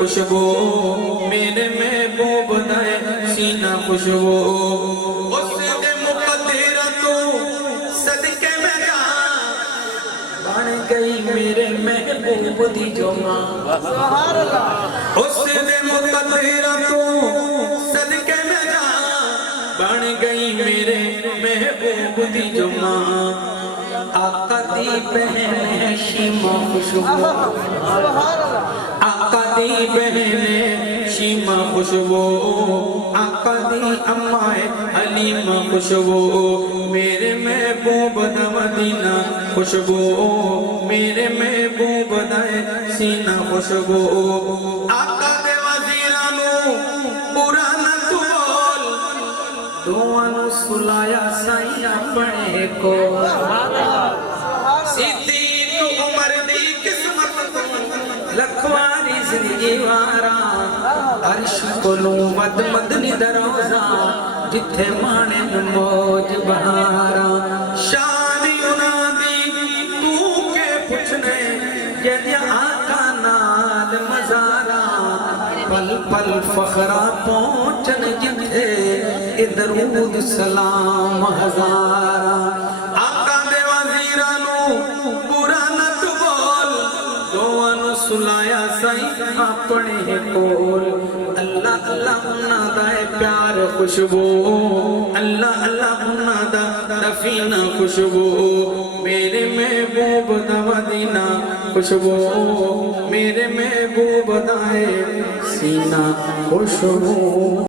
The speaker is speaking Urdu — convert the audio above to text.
خوشبو میرے محبوب دے سینہ خوشبو اس دے مقدر تو صدقے میں جا بن گئی میرے محبوب دی جو ماں اس دے مقدر تو صدقے میں جا بن گئی میرے محبوب دی جو ماں آقا دی بہن شیمہ خوشبو آقا دی بہن شیمہ خوشبو آقا دی امائے حلیمہ خوشبو میرے محبوب دا مدینہ خوشبو میرے محبوب دا سینہ خوشبو آقا دے وزیرانو برا نہ تو بول دوانو سلایا سائیاں پڑھے کو صدیق عمر دی قسمت لکھواری زندگی وارا عرش کلو مد مدنی دروزہ جتھے مانن موج بہارا شانی انہاں دی تو کے پچھنے جدی آقا نال مزارا پل پل فخرہ پہنچن جتھے درود سلام ہزارا آقا دے وزیرانو برا نہ تو بول دوانو سلایا سائی اپنے کول اللہ اللہ انہاں دا پیار خوشبو اللہ اللہ انہاں دا دفینہ خوشبو میرے محبوب دا مدینہ خوشبو میرے محبوب دا سینہ خوشبو